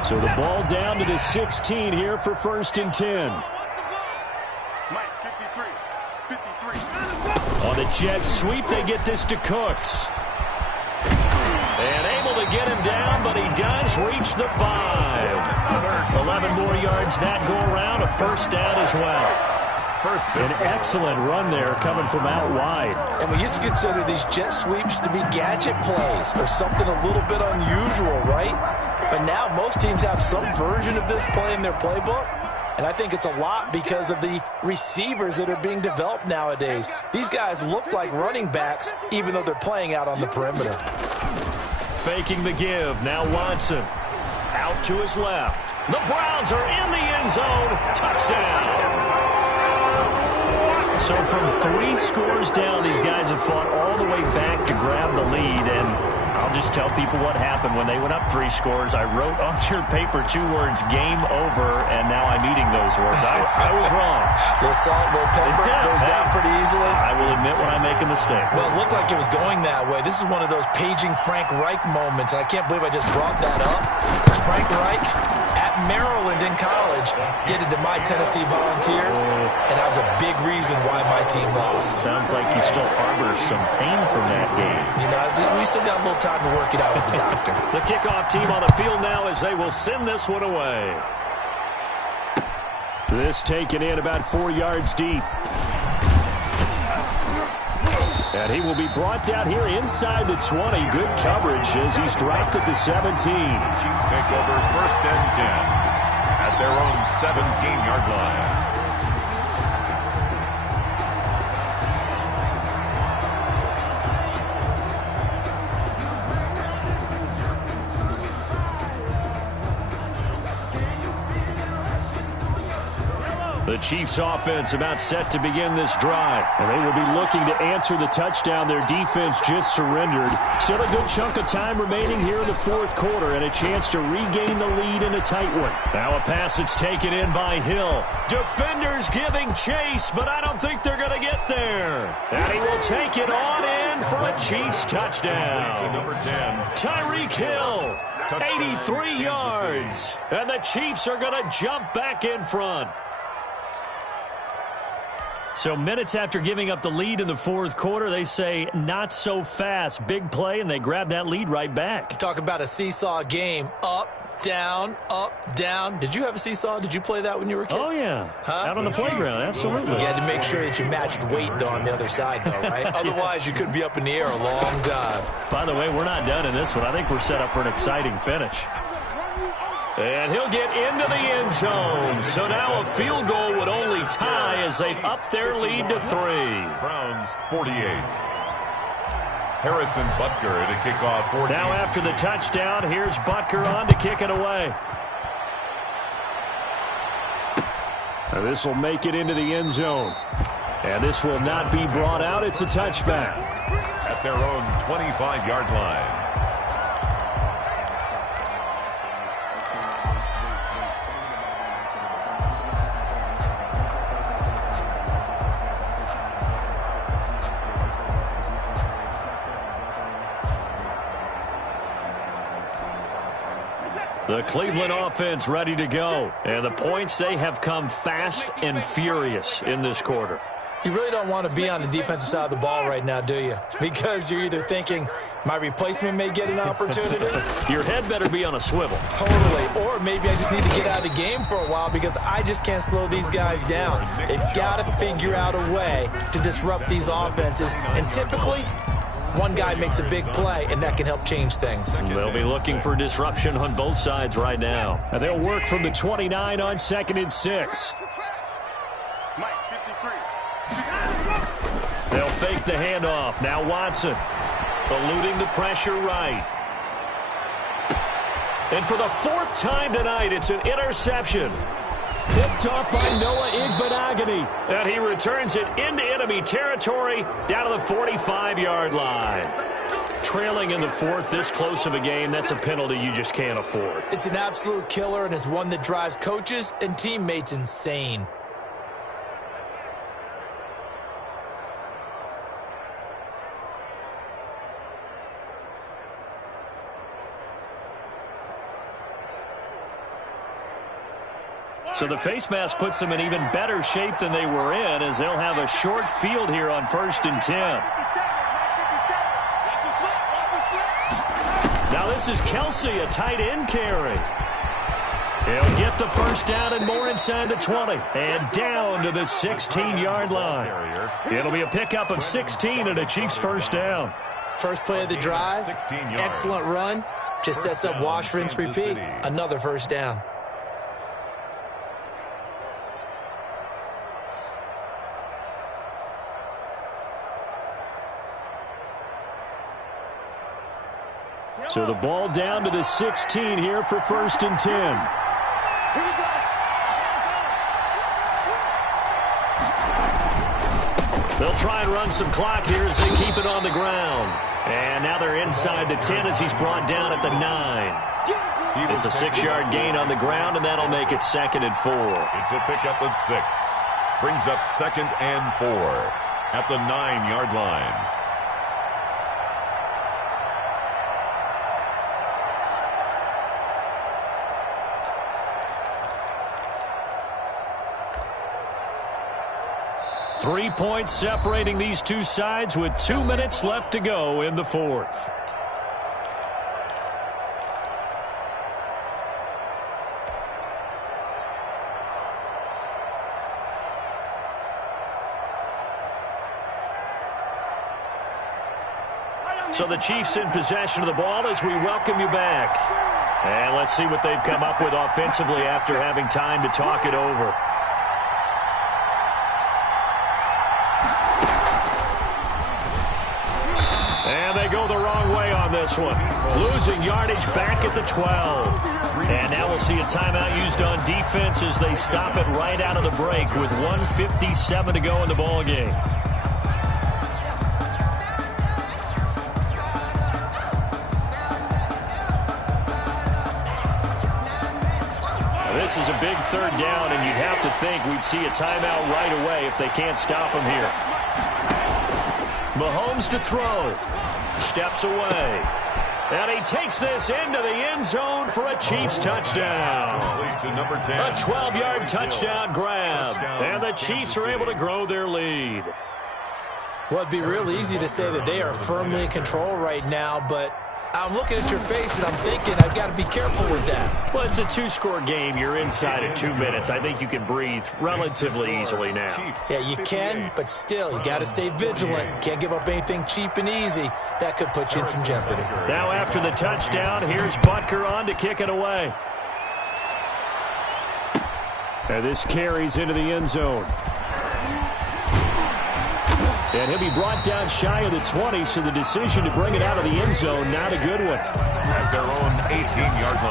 So the ball down to the 16 here for 1st and 10. Mike, 53. On the jet sweep, they get this to Cooks. And able to get him down, but he does reach the 5. 11 more yards that go around, a 1st down as well. An excellent run there coming from out wide. And we used to consider these jet sweeps to be gadget plays or something a little bit unusual, right? But now most teams have some version of this play in their playbook. And I think it's a lot because of the receivers that are being developed nowadays. These guys look like running backs even though they're playing out on the perimeter. Faking the give. Now Watson out to his left. The Browns are in the end zone. Touchdown. So from 3 scores down, these guys have fought all the way back to grab the lead. And I'll just tell people what happened when they went up 3 scores. I wrote on your paper 2 words, game over, and now I'm eating those words. I was wrong. Little salt, little pepper, goes down pretty easily. I will admit when I make a mistake. Well, it looked like it was going that way. This is one of those paging Frank Reich moments, and I can't believe I just brought that up. Frank Reich at Maryland in college did it to my Tennessee Volunteers, and that was a big reason why my team lost. Sounds like you still harbor some pain from that game. You know, we still got a little time to work it out with the doctor. The kickoff team on the field now as they will send this one away. This taken in about 4 yards deep. And he will be brought down here inside the 20. Good coverage as he's dropped at the 17. Chiefs take over 1st and 10 at their own 17-yard line. The Chiefs offense about set to begin this drive. And they will be looking to answer the touchdown their defense just surrendered. Still a good chunk of time remaining here in the 4th quarter and a chance to regain the lead in a tight one. Now a pass that's taken in by Hill. Defenders giving chase, but I don't think they're going to get there. And he will take it on in for a Chiefs touchdown. Number 10. Tyreek Hill, 83 yards. And the Chiefs are going to jump back in front. So minutes after giving up the lead in the 4th quarter, they say not so fast. Big play, and they grab that lead right back. Talk about a seesaw game. Up, down, up, down. Did you have a seesaw? Did you play that when you were a kid? Oh, yeah. Huh? Out on the playground, absolutely. You had to make sure that you matched weight, though, on the other side, though, right? Otherwise, you could be up in the air a long time. By the way, we're not done in this one. I think we're set up for an exciting finish. And he'll get into the end zone. So now a field goal would only tie as they've upped their lead to 3. Browns 48. Harrison Butker to kick off 14. Now after the touchdown, here's Butker on to kick it away. And this will make it into the end zone. And this will not be brought out. It's a touchback. At their own 25-yard line. The Cleveland offense ready to go. And the points, they have come fast and furious in this quarter. You really don't want to be on the defensive side of the ball right now, do you? Because you're either thinking, my replacement may get an opportunity. Your head better be on a swivel. Totally. Or maybe I just need to get out of the game for a while because I just can't slow these guys down. They've got to figure out a way to disrupt these offenses. And typically, one guy makes a big play, and that can help change things. They'll be looking for disruption on both sides right now. And they'll work from the 29 on 2nd and 6. Mike, 53. They'll fake the handoff. Now Watson eluding the pressure right. And for the 4th time tonight, it's an interception. Picked off by Noah Igbenogany. And he returns it into enemy territory down to the 45-yard line. Trailing in the 4th, this close of a game, that's a penalty you just can't afford. It's an absolute killer, and it's one that drives coaches and teammates insane. So the face mask puts them in even better shape than they were in as they'll have a short field here on 1st and 10. Now this is Kelsey, a tight end carry. He'll get the first down and more inside the 20. And down to the 16-yard line. It'll be a pickup of 16 and a Chiefs first down. First play of the drive, excellent run. Just sets up wash, rinse, repeat. Another first down. So the ball down to the 16 here for 1st and 10. They'll try and run some clock here as they keep it on the ground. And now they're inside the 10 as he's brought down at the 9. It's a 6-yard gain on the ground, and that'll make it 2nd and 4. It's a pickup of 6. Brings up 2nd and 4 at the 9-yard line. Three points separating these two sides with 2 minutes left to go in the 4th. So the Chiefs in possession of the ball as we welcome you back. And let's see what they've come up with offensively after having time to talk it over. And they go the wrong way on this one. Losing yardage back at the 12. And now we'll see a timeout used on defense as they stop it right out of the break with 1:57 to go in the ball game. This is a big third down, and you'd have to think we'd see a timeout right away if they can't stop him here. Mahomes to throw. Steps away. And he takes this into the end zone for a Chiefs touchdown. A 12-yard touchdown grab. And the Chiefs are able to grow their lead. Well, it'd be real easy to say that they are firmly in control right now, but I'm looking at your face and I'm thinking I've got to be careful with that. Well, it's a two-score game. You're inside of 2 minutes. I think you can breathe relatively easily now. Yeah, you can, but still, you got to stay vigilant. Can't give up anything cheap and easy. That could put you in some jeopardy. Now after the touchdown, here's Butker on to kick it away. And this carries into the end zone. And he'll be brought down shy of the 20, so the decision to bring it out of the end zone, not a good one. At their own 18-yard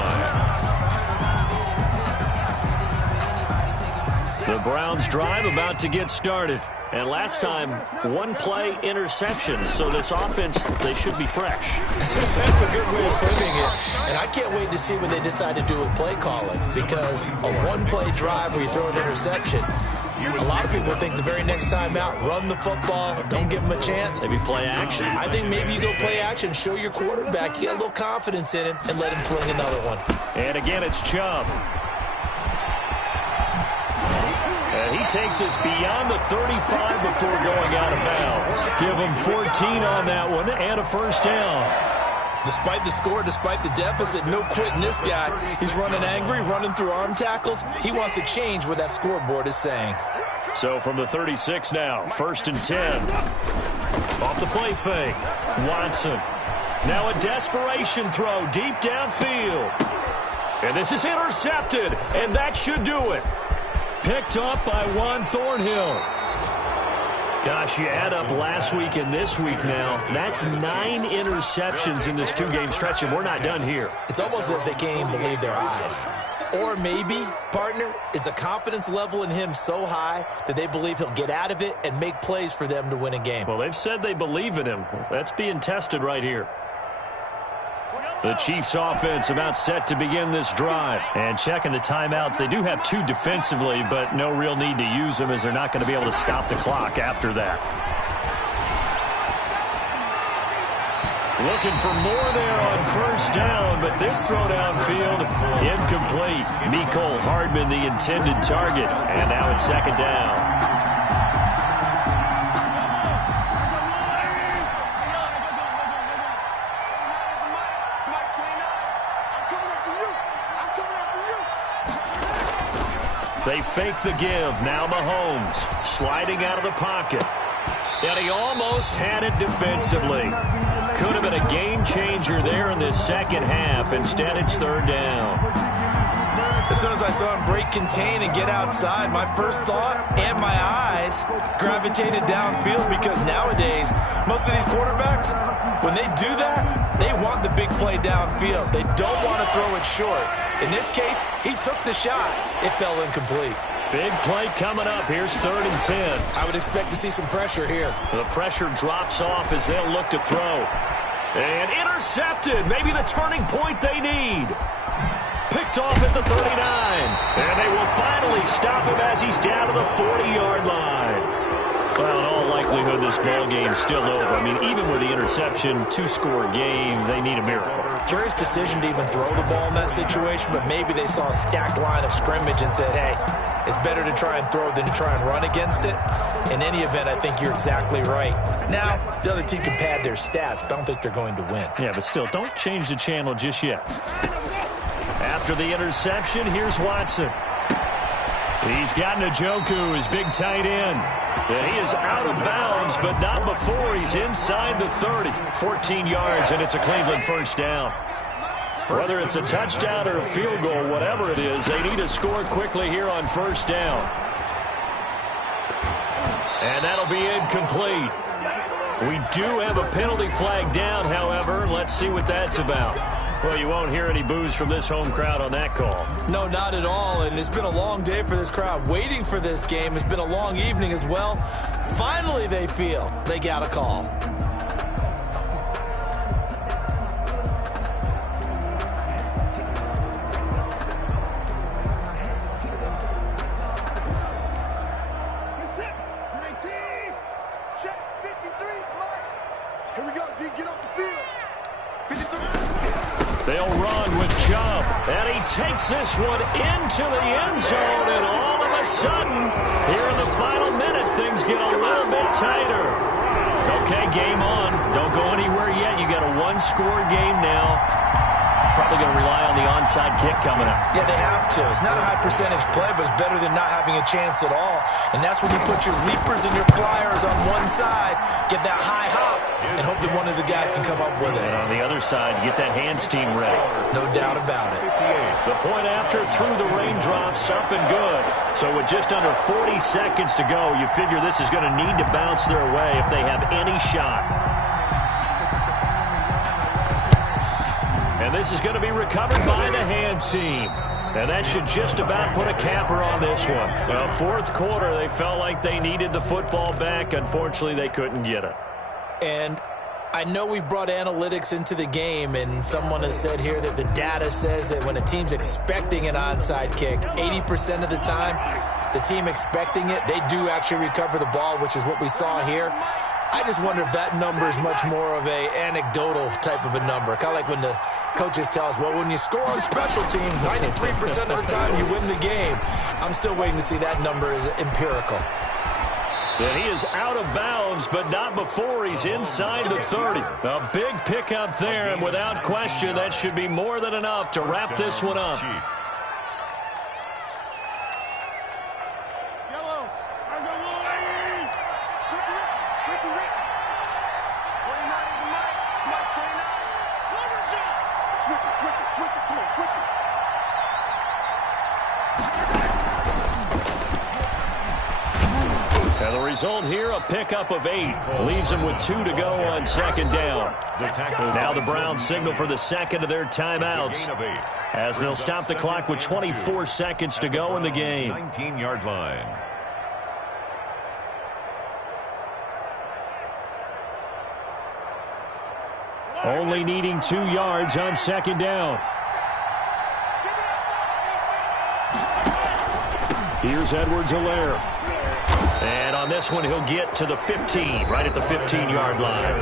line. The Browns drive about to get started. And last time, one-play interception, so this offense, they should be fresh. That's a good way of putting it. And I can't wait to see what they decide to do with play calling, because a one-play drive where you throw an interception, a lot of people think the very next time out, run the football, don't give them a chance. Maybe play action. I think maybe you go play action, show your quarterback, you get a little confidence in him, and let him fling another one. And again, it's Chubb. And he takes us beyond the 35 before going out of bounds. Give him 14 on that one and a first down. Despite the score, despite the deficit, no quitting this guy. He's running angry, running through arm tackles. He wants to change what that scoreboard is saying. So from the 36 now, 1st and 10. Off the play fake. Watson. Now a desperation throw deep downfield. And this is intercepted, and that should do it. Picked up by Juan Thornhill. Gosh, you add up last week and this week now. That's 9 interceptions in this two-game stretch, and we're not done here. It's almost as if they can't even believe their eyes. Or maybe, partner, is the confidence level in him so high that they believe he'll get out of it and make plays for them to win a game. Well, they've said they believe in him. That's being tested right here. The Chiefs offense about set to begin this drive. And checking the timeouts, they do have 2 defensively, but no real need to use them as they're not going to be able to stop the clock after that. Looking for more there on first down, but this throw downfield, incomplete. Mecole Hardman, the intended target, and now it's 2nd down. They fake the give. Now Mahomes sliding out of the pocket. And he almost had it defensively. Could have been a game changer there in this second half. Instead, it's 3rd down. As soon as I saw him break contain and get outside, my first thought and my eyes gravitated downfield, because nowadays, most of these quarterbacks, when they do that, they want the big play downfield. They don't want to throw it short. In this case, he took the shot. It fell incomplete. Big play coming up. Here's 3rd and 10. I would expect to see some pressure here. The pressure drops off as they'll look to throw. And intercepted. Maybe the turning point they need. Picked off at the 39. And they will finally stop him as he's down to the 40-yard line. Well, in all likelihood, this ball game's still over. I mean, even with the interception, 2-score game, they need a miracle. Curious decision to even throw the ball in that situation, but maybe they saw a stacked line of scrimmage and said, hey, it's better to try and throw than to try and run against it. In any event, I think you're exactly right. Now, the other team can pad their stats, but I don't think they're going to win. Yeah, but still, don't change the channel just yet. After the interception, here's Watson. He's got Njoku, his big tight end. And he is out of bounds, but not before he's inside the 30. 14 yards, and it's a Cleveland first down. Whether it's a touchdown or a field goal, whatever it is, they need to score quickly here on first down. And that'll be incomplete. We do have a penalty flag down, however. Let's see what that's about. Well, you won't hear any boos from this home crowd on that call. No, not at all, and it's been a long day for this crowd. Waiting for this game. It's been a long evening as well. Finally, they feel they got a call. They'll run with Chubb, and he takes this one into the end zone, and all of a sudden, here in the final minute, things get a little bit tighter. Okay, game on. Don't go anywhere yet. You got a one-score game now. Probably going to rely on the onside kick coming up. Yeah, they have to. It's not a high percentage play, but it's better than not having a chance at all. And that's when you put your leapers and your flyers on one side, get that high hop, and hope that one of the guys can come up with it. And on the other side, get that hands team ready. No doubt about it. The point after through the raindrops, up and good. So with just under 40 seconds to go, you figure this is going to need to bounce their way if they have any shot. And this is going to be recovered by the hands team. And that should just about put a capper on this one. Well, fourth quarter, they felt like they needed the football back. Unfortunately, they couldn't get it. And I know we've brought analytics into the game, and someone has said here that the data says that when a team's expecting an onside kick, 80% of the time, the team expecting it, they do actually recover the ball, which is what we saw here. I just wonder if that number is much more of a anecdotal type of a number. Kind of like when the coaches tell us, well, when you score on special teams, 93% of the time you win the game. I'm still waiting to see that number is empirical. And he is out of bounds, but not before he's inside the 30. A big pickup there, and without question, that should be more than enough to wrap this one up. And the result here, a pickup of 8. Leaves them with 2 to go on second down. Now the Browns signal for the second of their timeouts, as they'll stop the clock with 24 seconds to go in the game. 19-yard line. Only needing 2 yards on second down. Here's Edwards-Helaire. And on this one, he'll get to the 15, right at the 15-yard line.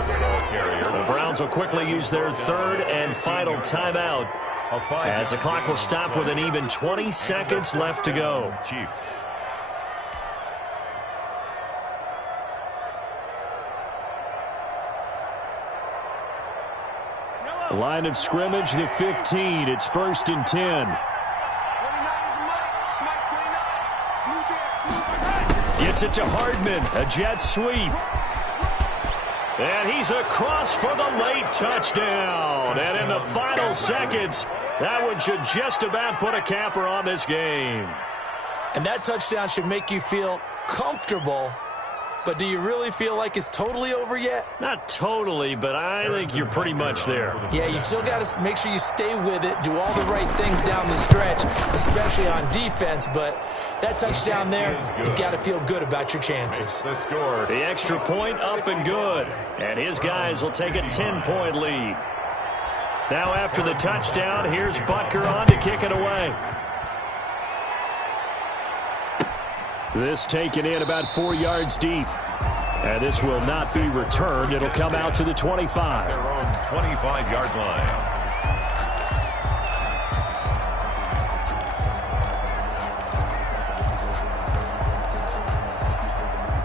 The Browns will quickly use their third and final timeout, as the clock will stop with an even 20 seconds left to go. Chiefs. Line of scrimmage, the 15. It's 1st and 10. Gets it to Hardman, a jet sweep. And he's across for the late touchdown. And in the final seconds, that one should just about put a capper on this game. And that touchdown should make you feel comfortable. But do you really feel like it's totally over yet? Not totally, but I think you're pretty much there. Yeah, you've still got to make sure you stay with it, do all the right things down the stretch, especially on defense. But that touchdown there, you've got to feel good about your chances. The extra point up and good. And his guys will take a 10-point lead. Now after the touchdown, here's Butker on to kick it away. This taken in about 4 yards deep. And this will not be returned. It'll come out to the 25. Their own 25-yard line.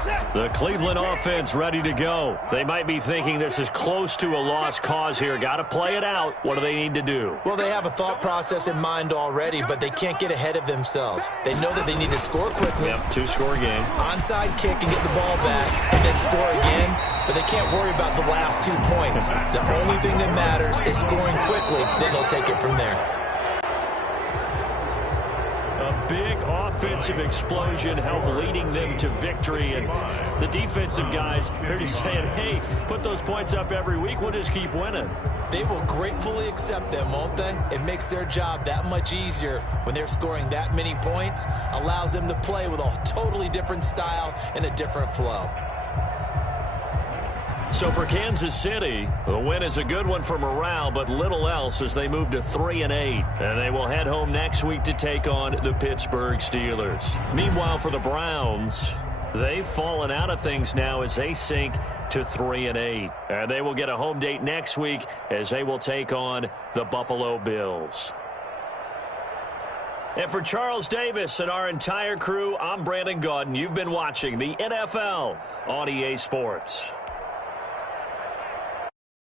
Set. The Cleveland offense ready to go. They might be thinking this is close to a lost cause here. Got to play it out. What do they need to do? Well, they have a thought process in mind already, but they can't get ahead of themselves. They know that they need to score quickly. Yep, two-score game. Onside kick and get the ball back and then score again, but they can't worry about the last 2 points. The only thing that matters is scoring quickly, then they'll take it from there. Big offensive explosion helped leading them to victory, and the defensive guys are just saying, hey, put those points up every week, we'll just keep winning. They will gratefully accept them, won't they? It makes their job that much easier when they're scoring that many points, allows them to play with a totally different style and a different flow. So for Kansas City, the win is a good one for morale, but little else as they move to 3-8. And they will head home next week to take on the Pittsburgh Steelers. Meanwhile, for the Browns, they've fallen out of things now as they sink to 3-8. And they will get a home date next week as they will take on the Buffalo Bills. And for Charles Davis and our entire crew, I'm Brandon Gaudin. You've been watching the NFL on EA Sports.